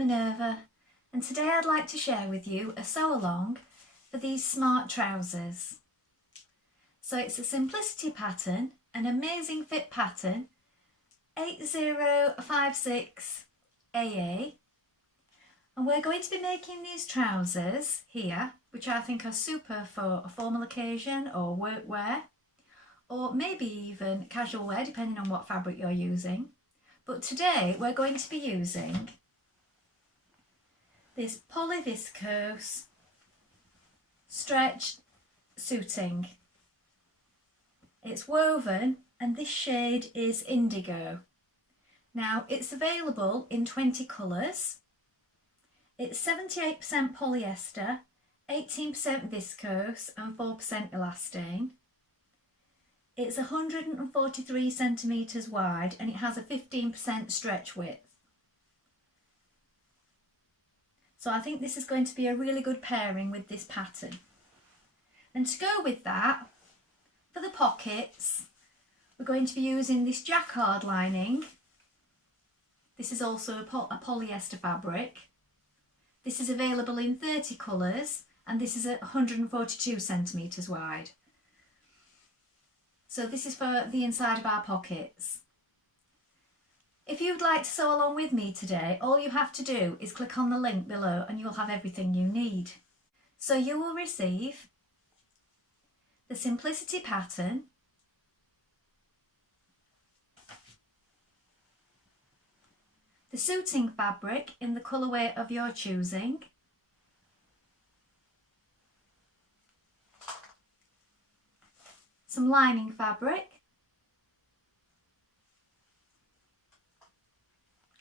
at Minerva, and today I'd like to share with you a sew along for these smart trousers. So it's a simplicity pattern, an amazing fit pattern, 8056 AA, and we're going to be making these trousers here, which I think are super for a formal occasion or workwear, or maybe even casual wear depending on what fabric you're using. But today we're going to be using this polyviscose stretch suiting. It's woven and this shade is indigo. Now it's available in 20 colours. It's 78% polyester, 18% viscose and 4% elastane. It's 143 centimetres wide and it has a 15% stretch width. So I think this is going to be a really good pairing with this pattern. And to go with that, for the pockets, we're going to be using this jacquard lining. This is also a polyester fabric. This is available in 30 colours and this is at 142 centimetres wide. So this is for the inside of our pockets. If you'd like to sew along with me today, all you have to do is click on the link below and you'll have everything you need. So you will receive the simplicity pattern, the suiting fabric in the colourway of your choosing, some lining fabric,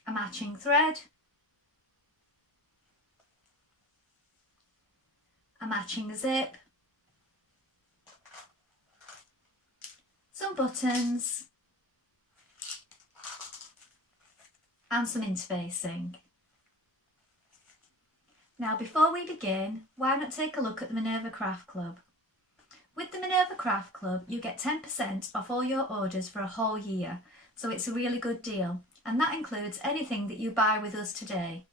a matching thread, a matching zip, some buttons and some interfacing. Now before we begin, why not take a look at the Minerva Craft Club? With the Minerva Craft Club you get 10% off all your orders for a whole year, so it's a really good deal, and that includes anything that you buy with us today.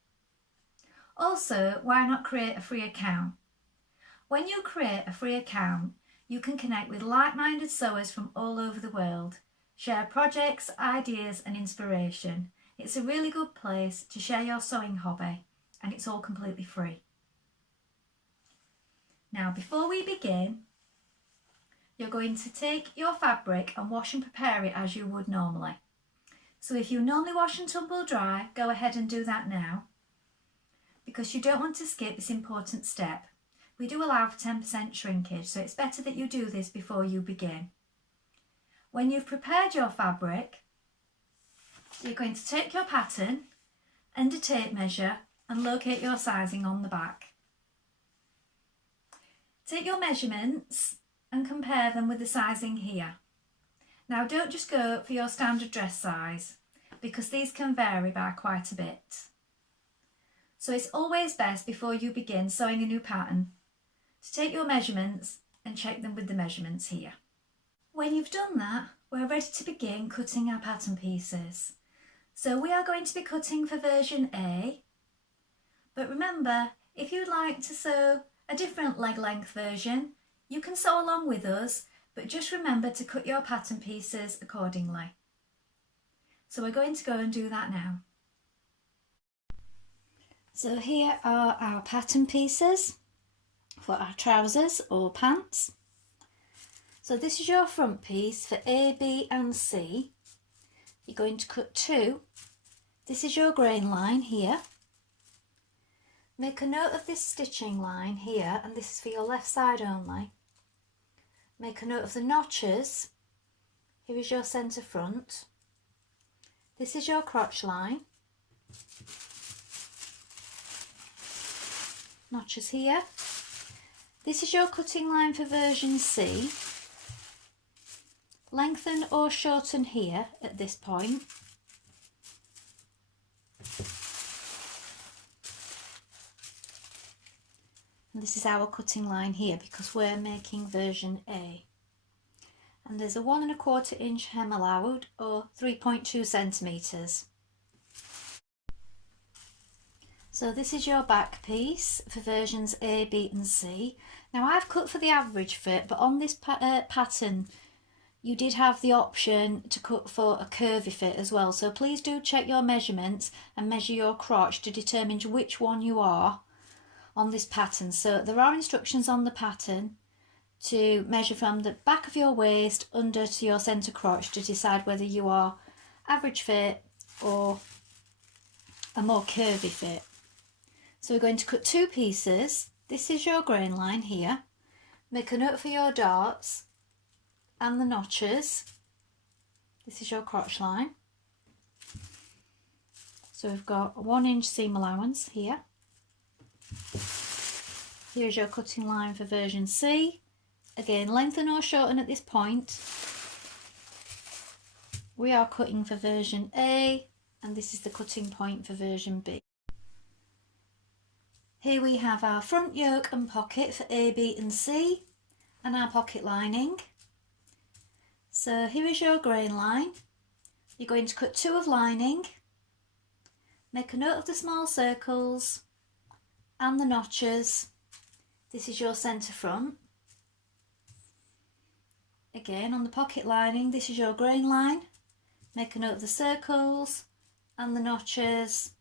Also, why not create a free account? When you create a free account, you can connect with like-minded sewers from all over the world, share projects, ideas and inspiration. It's a really good place to share your sewing hobby and it's all completely free. Now before we begin, you're going to take your fabric and wash and prepare it as you would normally. So if you normally wash and tumble dry, go ahead and do that now, because you don't want to skip this important step. We do allow for 10% shrinkage, so it's better that you do this before you begin. When you've prepared your fabric, you're going to take your pattern and a tape measure and locate your sizing on the back. Take your measurements and compare them with the sizing here. Now don't just go for your standard dress size, because these can vary by quite a bit. So it's always best before you begin sewing a new pattern to take your measurements and check them with the measurements here. When you've done that, we're ready to begin cutting our pattern pieces. So we are going to be cutting for version A, but remember, if you'd like to sew a different leg length version, you can sew along with us, but just remember to cut your pattern pieces accordingly. So we're going to go and do that now. So here are our pattern pieces for our trousers or pants. So this is your front piece for A, B and C. You're going to cut 2. This is your grain line here. Make a note of this stitching line here, and this is for your left side only. Make a note of the notches. Here is your centre front. This is your crotch line. Notches here. This is your cutting line for version C. Lengthen or shorten here at this point. And this is our cutting line here because we're making version A. And there's a 1 1/4 inch hem allowed, or 3.2 centimetres. So this is your back piece for versions A, B and C. Now I've cut for the average fit, but on this pattern you did have the option to cut for a curvy fit as well. So please do check your measurements and measure your crotch to determine which one you are on this pattern. So there are instructions on the pattern to measure from the back of your waist under to your centre crotch to decide whether you are average fit or a more curvy fit. So we're going to cut two pieces. This is your grain line here. Make a note for your darts and the notches. This is your crotch line. So we've got a 1 inch seam allowance here. Here's your cutting line for version C. Again, lengthen or shorten at this point. We are cutting for version A, and this is the cutting point for version B. Here we have our front yoke and pocket for A, B and C, and our pocket lining. So here is your grain line. You're going to cut 2 of lining. Make a note of the small circles and the notches. This is your centre front. Again, on the pocket lining, this is your grain line. Make a note of the circles and the notches,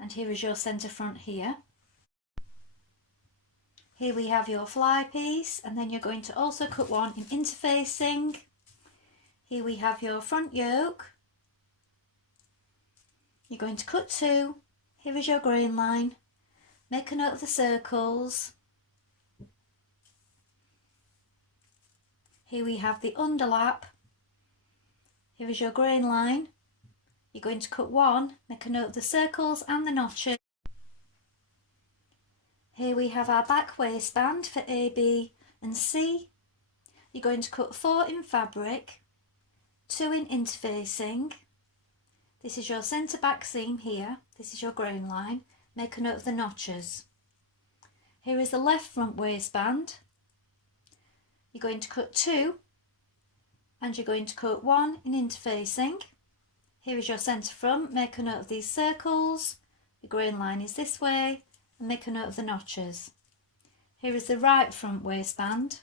and here is your centre front here. Here we have your fly piece, and then you're going to also cut one in interfacing. Here we have your front yoke. You're going to cut 2. Here is your grain line. Make a note of the circles. Here we have the underlap. Here is your grain line. You're going to cut 1, make a note of the circles and the notches. Here we have our back waistband for A, B and C. You're going to cut 4 in fabric, 2 in interfacing. This is your centre back seam here. This is your grain line. Make a note of the notches. Here is the left front waistband. You're going to cut 2 and you're going to cut 1 in interfacing. Here is your centre front. Make a note of these circles. The grain line is this way, and make a note of the notches. Here is the right front waistband.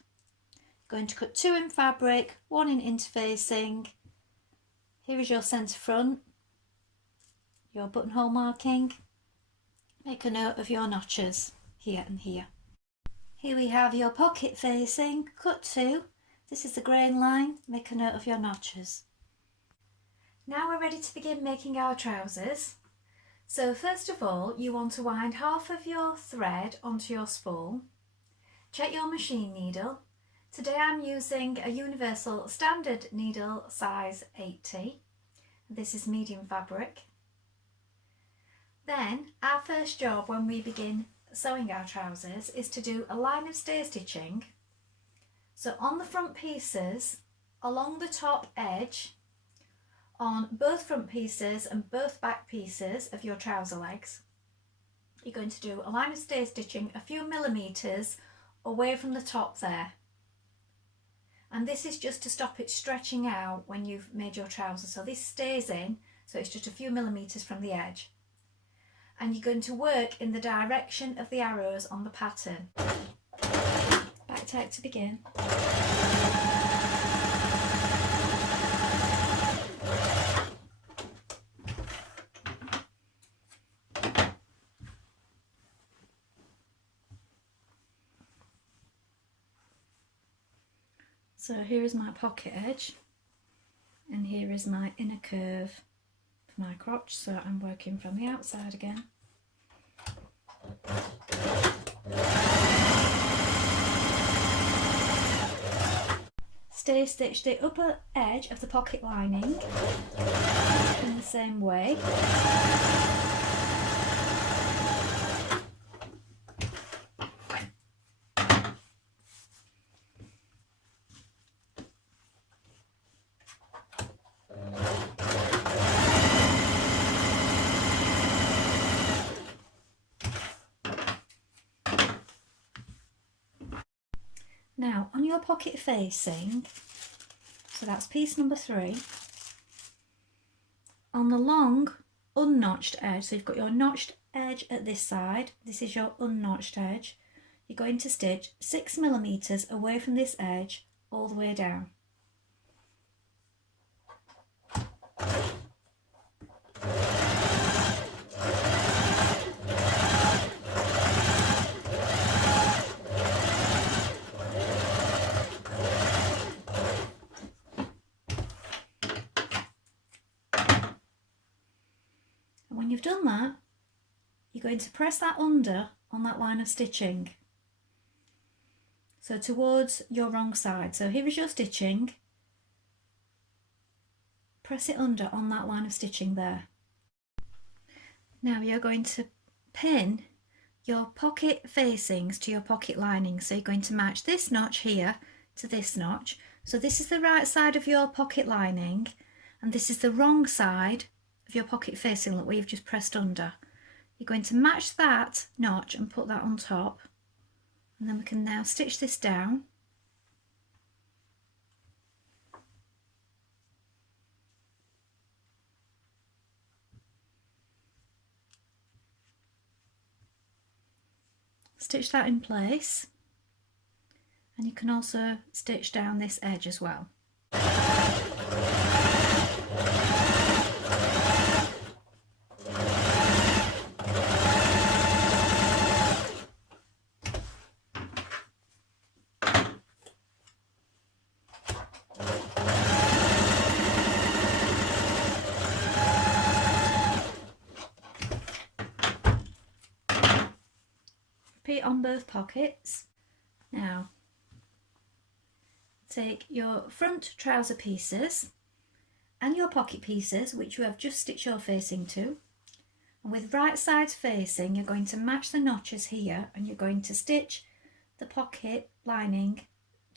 You're going to cut 2 in fabric, 1 in interfacing. Here is your centre front, your buttonhole marking. Make a note of your notches here and here. Here we have your pocket facing, cut 2. This is the grain line. Make a note of your notches. Now we're ready to begin making our trousers. So first of all, you want to wind half of your thread onto your spool. Check your machine needle. Today I'm using a universal standard needle size 80. This is medium fabric. Then our first job when we begin sewing our trousers is to do a line of stay stitching. So on the front pieces, along the top edge, on both front pieces and both back pieces of your trouser legs, you're going to do a line of stay stitching a few millimetres away from the top there. And this is just to stop it stretching out when you've made your trousers. So this stays in, so it's just a few millimetres from the edge. And you're going to work in the direction of the arrows on the pattern. Back tack to begin. So here is my pocket edge, and here is my inner curve for my crotch, so I'm working from the outside again. Stay stitch the upper edge of the pocket lining in the same way. Now on your pocket facing, so that's piece number 3, on the long unnotched edge, so you've got your notched edge at this side, this is your unnotched edge, you're going to stitch 6 millimeters away from this edge all the way down. And when you've done that, you're going to press that under on that line of stitching. So towards your wrong side. So here is your stitching. Press it under on that line of stitching there. Now you're going to pin your pocket facings to your pocket lining. So you're going to match this notch here to this notch. So this is the right side of your pocket lining and this is the wrong side of your pocket facing that we've just pressed under. You're going to match that notch and put that on top, and then we can now stitch this down. Stitch that in place, and you can also stitch down this edge as well. Repeat on both pockets. Now take your front trouser pieces and your pocket pieces, which you have just stitched your facing to, and with right sides facing you're going to match the notches here and you're going to stitch the pocket lining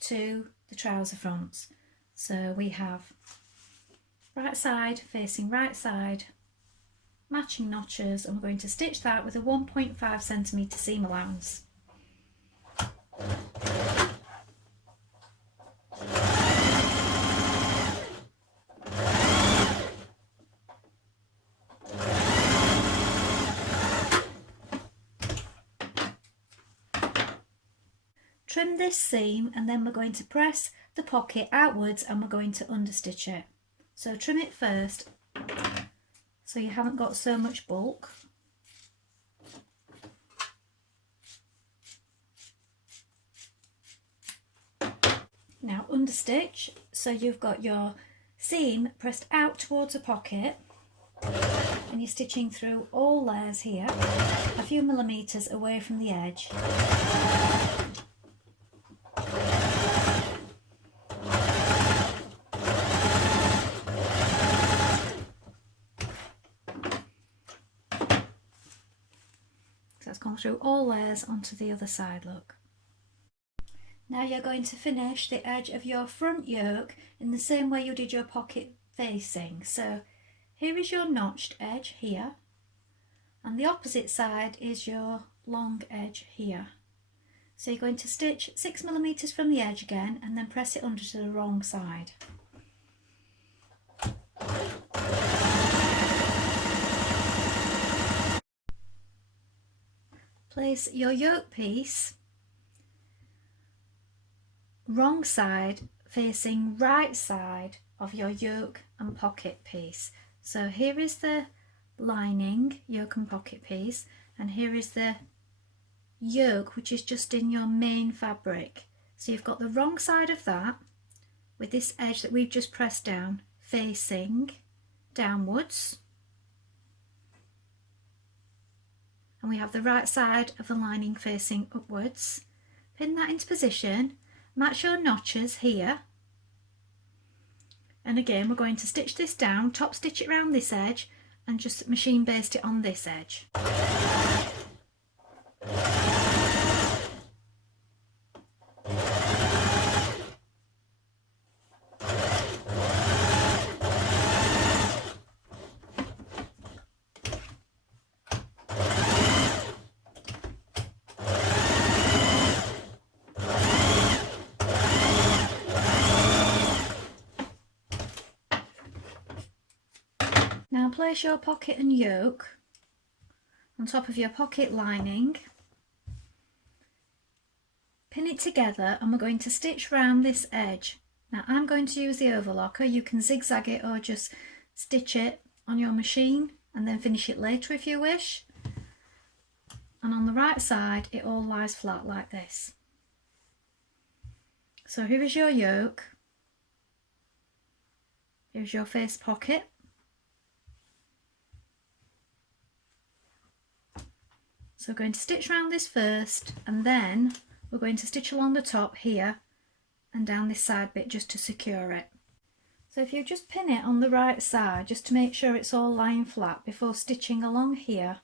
to the trouser fronts. So we have right side facing right side, matching notches, and we're going to stitch that with a 1.5 centimetre seam allowance. Trim this seam and then we're going to press the pocket outwards and we're going to understitch it. So trim it first so you haven't got so much bulk. Now understitch, so you've got your seam pressed out towards a pocket and you're stitching through all layers here, a few millimetres away from the edge. That's gone through all layers onto the other side, look. Now you're going to finish the edge of your front yoke in the same way you did your pocket facing. So here is your notched edge here, and the opposite side is your long edge here. So you're going to stitch 6 millimeters from the edge again and then press it under to the wrong side. Place your yoke piece wrong side facing right side of your yoke and pocket piece. So here is the lining yoke and pocket piece, and here is the yoke which is just in your main fabric. So you've got the wrong side of that with this edge that we've just pressed down facing downwards, and we have the right side of the lining facing upwards. Pin that into position, match your notches here, and again we're going to stitch this down, top stitch it around this edge and just machine baste it on this edge. Now place your pocket and yoke on top of your pocket lining, pin it together, and we're going to stitch round this edge. Now I'm going to use the overlocker. You can zigzag it or just stitch it on your machine and then finish it later if you wish. And on the right side it all lies flat like this. So here is your yoke, here's your face pocket. So we're going to stitch around this first, and then we're going to stitch along the top here and down this side bit just to secure it. So if you just pin it on the right side just to make sure it's all lying flat before stitching along here,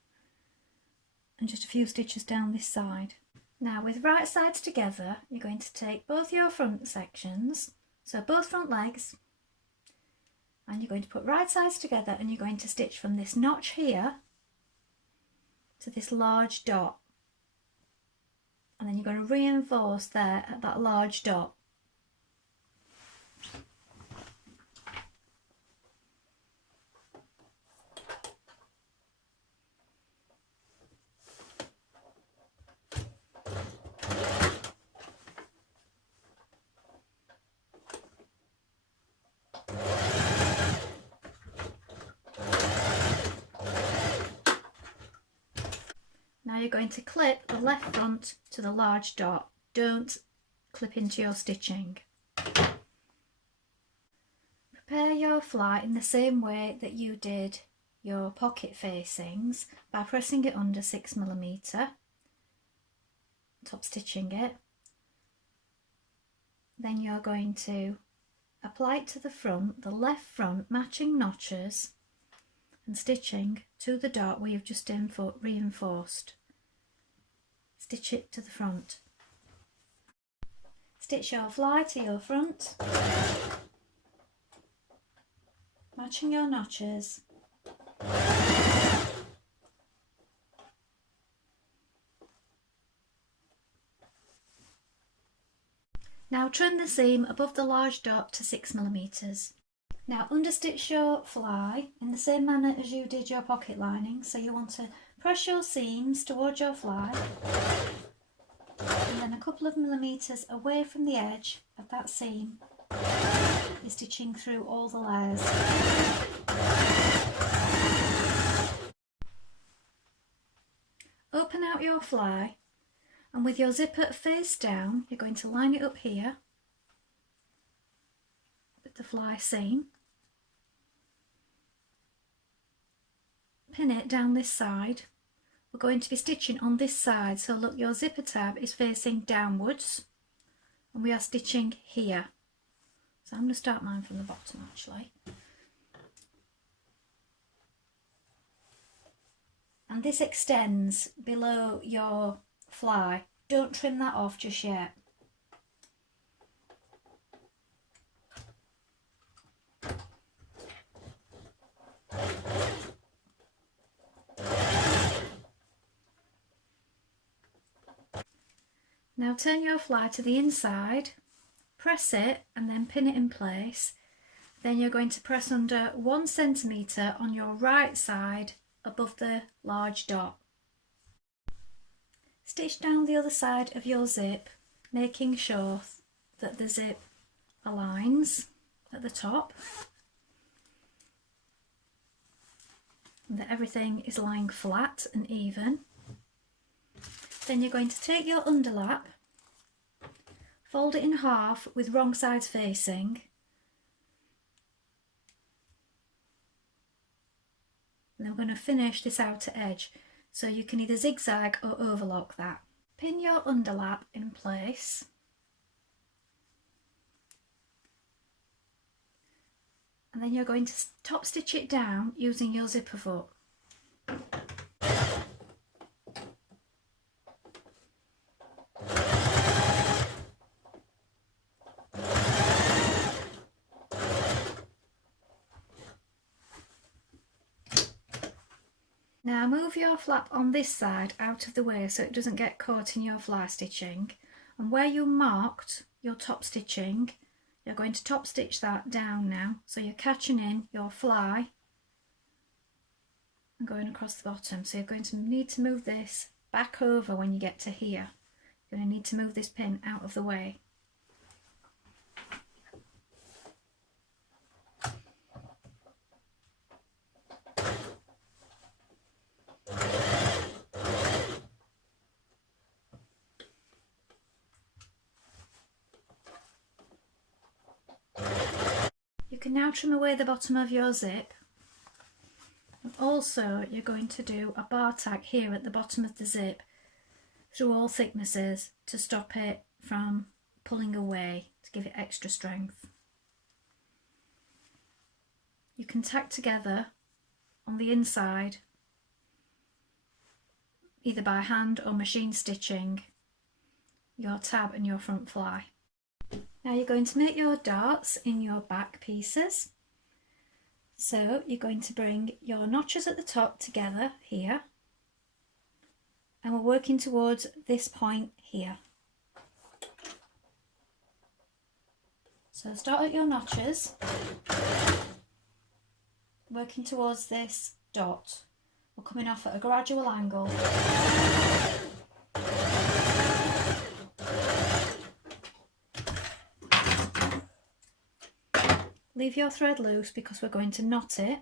and just a few stitches down this side. Now with right sides together, you're going to take both your front sections, so both front legs, and you're going to put right sides together, and you're going to stitch from this notch here to this large dot, and then you're going to reinforce there at that large dot. Now you're going to clip the left front to the large dot. Don't clip into your stitching. Prepare your fly in the same way that you did your pocket facings by pressing it under 6mm, top stitching it. Then you're going to apply it to the front, the left front, matching notches and stitching to the dot where you've just reinforced. Stitch it to the front. Stitch your fly to your front, matching your notches. Now trim the seam above the large dot to 6mm. Now understitch your fly in the same manner as you did your pocket lining, so you want to press your seams towards your fly and then a couple of millimetres away from the edge of that seam you're stitching through all the layers. Open out your fly, and with your zipper face down you're going to line it up here with the fly seam. Pin it down this side. We're going to be stitching on this side, so look, your zipper tab is facing downwards and we are stitching here. So I'm going to start mine from the bottom actually. And this extends below your fly. Don't trim that off just yet. Now turn your fly to the inside, press it and then pin it in place. Then you're going to press under 1 centimetre on your right side above the large dot. Stitch down the other side of your zip, making sure that the zip aligns at the top and that everything is lying flat and even. Then you're going to take your underlap, fold it in half with wrong sides facing, and then we're going to finish this outer edge, so you can either zigzag or overlock that. Pin your underlap in place and then you're going to top stitch it down using your zipper foot. Now move your flap on this side out of the way so it doesn't get caught in your fly stitching, and where you marked your top stitching you're going to top stitch that down now, so you're catching in your fly and going across the bottom. So you're going to need to move this back over when you get to here. You're going to need to move this pin out of the way. You can now trim away the bottom of your zip. And also you're going to do a bar tack here at the bottom of the zip through all thicknesses to stop it from pulling away, to give it extra strength. You can tack together on the inside either by hand or machine stitching your tab and your front fly. Now you're going to make your darts in your back pieces. So you're going to bring your notches at the top together here, and we're working towards this point here. So start at your notches, working towards this dot. We're coming off at a gradual angle. Leave your thread loose because we're going to knot it.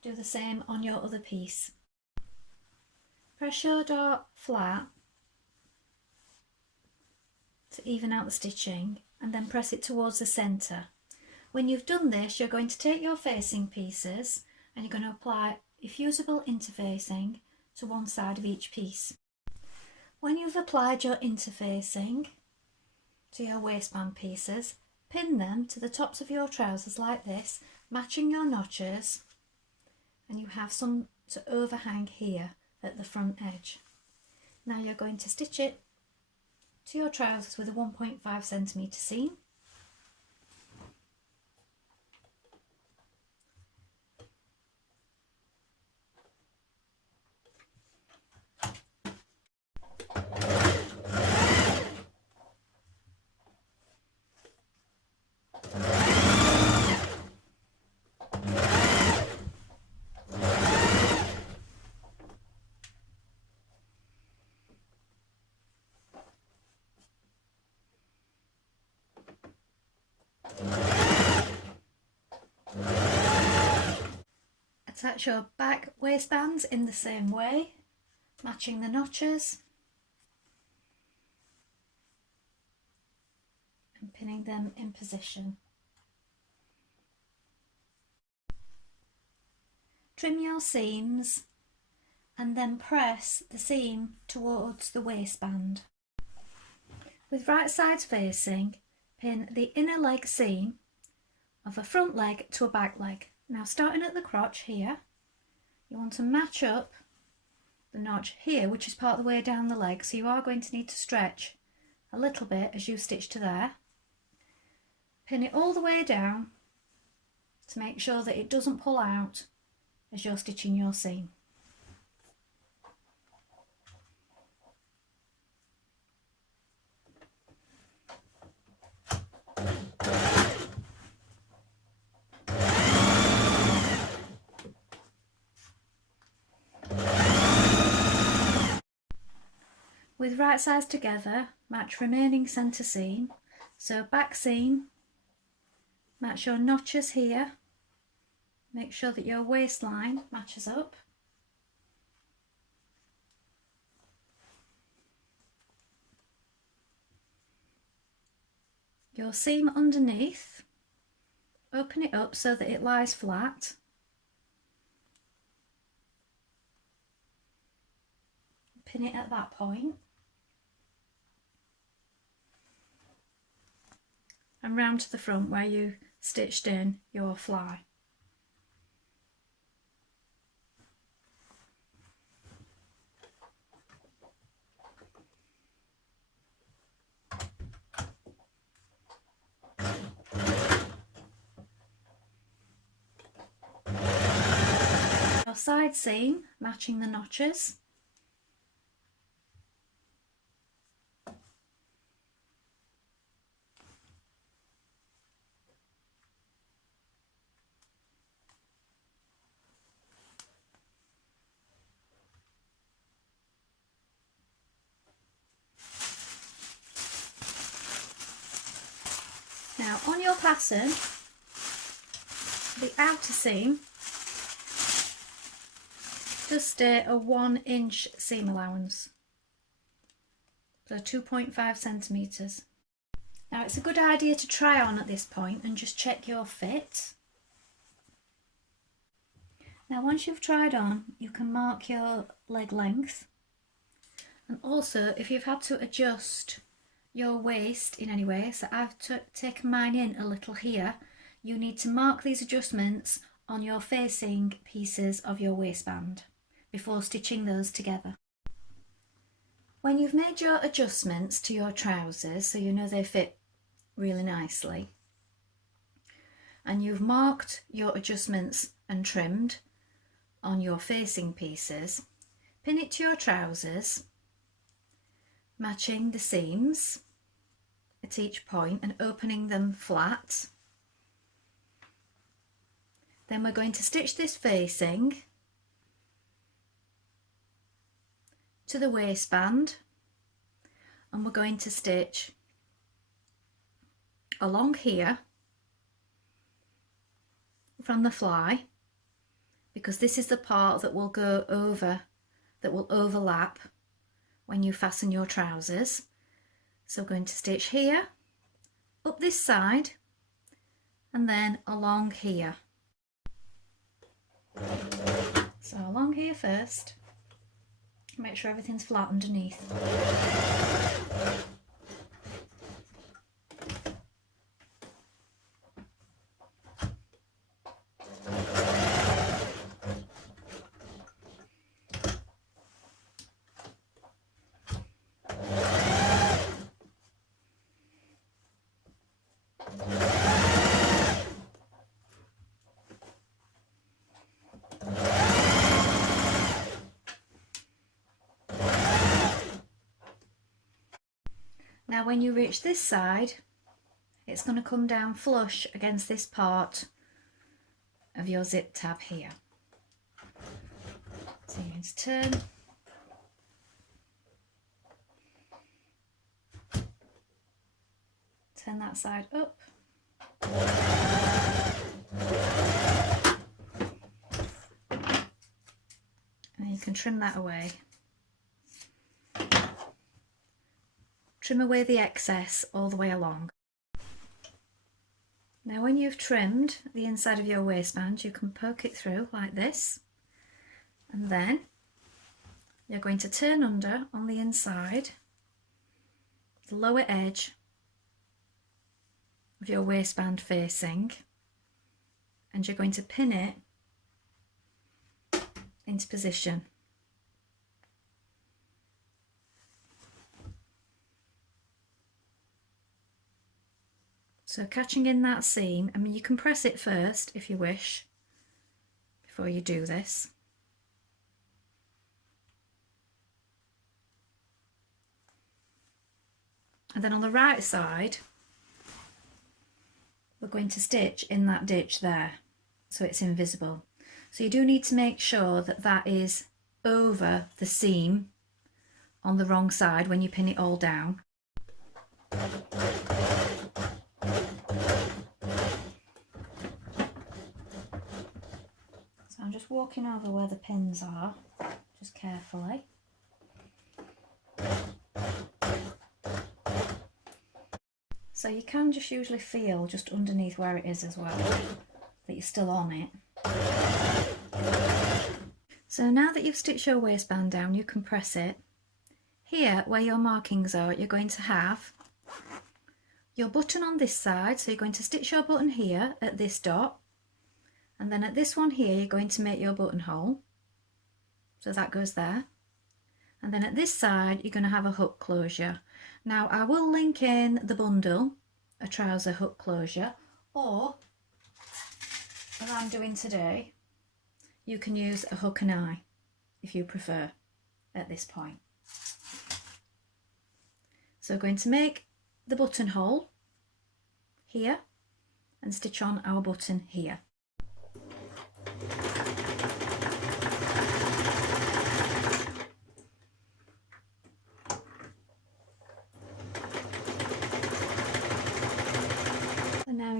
Do the same on your other piece. Press your dart flat to even out the stitching and then press it towards the centre. When you've done this, you're going to take your facing pieces and you're going to apply a fusible interfacing to one side of each piece. When you've applied your interfacing to your waistband pieces, pin them to the tops of your trousers like this, matching your notches, and you have some to overhang here at the front edge. Now you're going to stitch it to your trousers with a 1.5cm seam. Attach your back waistbands in the same way, matching the notches and pinning them in position. Trim your seams and then press the seam towards the waistband. With right sides facing, pin the inner leg seam of a front leg to a back leg. Now starting at the crotch here, you want to match up the notch here, which is part of the way down the leg, so you are going to need to stretch a little bit as you stitch to there. Pin it all the way down to make sure that it doesn't pull out as you're stitching your seam. With right sides together, match remaining centre seam. So back seam, match your notches here. Make sure that your waistline matches up. Your seam underneath, open it up so that it lies flat. Pin it at that point. And round to the front where you stitched in your fly. Your side seam matching the notches. Now on your pattern, the outer seam does stay a 1 inch seam allowance, so 2.5 centimetres. Now it's a good idea to try on at this point and just check your fit. Now once you've tried on, you can mark your leg length, and also if you've had to adjust your waist in any way, so I've taken mine in a little here, you need to mark these adjustments on your facing pieces of your waistband before stitching those together. When you've made your adjustments to your trousers, so you know they fit really nicely, and you've marked your adjustments and trimmed on your facing pieces, pin it to your trousers, matching the seams at each point and opening them flat. Then we're going to stitch this facing to the waistband, and we're going to stitch along here from the fly, because this is the part that will go over, that will overlap when you fasten your trousers. So we're going to stitch here, up this side, and then along here. So along here first, make sure everything's flat underneath. Now when you reach this side, it's going to come down flush against this part of your zip tab here. So you're going to turn that side up. And you can trim that away. Trim away the excess all the way along. Now when you've trimmed the inside of your waistband, you can poke it through like this, and then you're going to turn under on the inside, the lower edge of your waistband facing, and you're going to pin it into position. So catching in that seam, I mean you can press it first if you wish, before you do this. And then on the right side, we're going to stitch in that ditch there, so it's invisible. So you do need to make sure that that is over the seam on the wrong side when you pin it all down. So I'm just walking over where the pins are, just carefully. So you can just usually feel just underneath where it is as well, that you're still on it. So now that you've stitched your waistband down, you can press it. Here, where your markings are, you're going to have your button on this side, so you're going to stitch your button here at this dot, and then at this one here you're going to make your buttonhole, so that goes there, and then at this side you're going to have a hook closure. Now I will link in the bundle, a trouser hook closure, or what I'm doing today, you can use a hook and eye if you prefer at this point. So we're going to make the buttonhole here and stitch on our button here.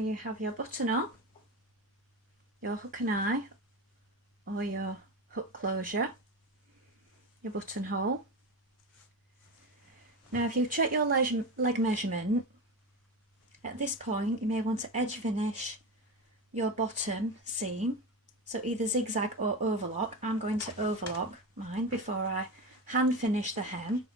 you have your button on, your hook and eye or your hook closure, your buttonhole. Now if you check your leg measurement, at this point you may want to edge finish your bottom seam, so either zigzag or overlock. I'm going to overlock mine before I hand finish the hem.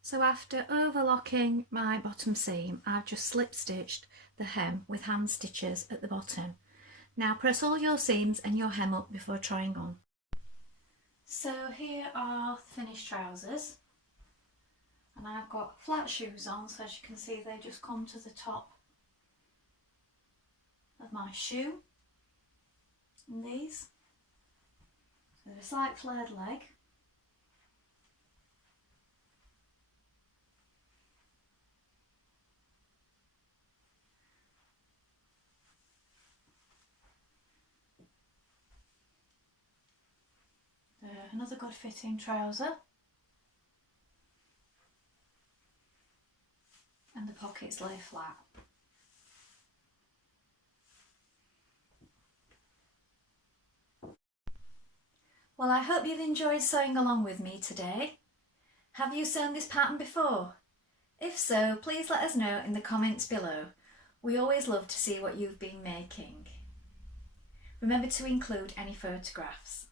So after overlocking my bottom seam, I've just slip stitched the hem with hand stitches at the bottom. Now press all your seams and your hem up before trying on. So here are the finished trousers, and I've got flat shoes on, so as you can see they just come to the top of my shoe, and these, so they're a slight flared leg. Another good fitting trouser, and the pockets lay flat. Well, I hope you've enjoyed sewing along with me today. Have you sewn this pattern before? If so, please let us know in the comments below. We always love to see what you've been making. Remember to include any photographs.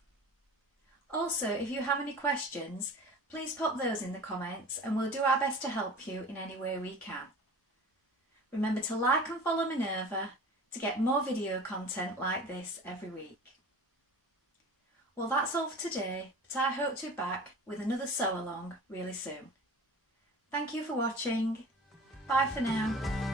Also, if you have any questions, please pop those in the comments and we'll do our best to help you in any way we can. Remember to like and follow Minerva to get more video content like this every week. Well, that's all for today, but I hope to be back with another sew along really soon. Thank you for watching. Bye for now.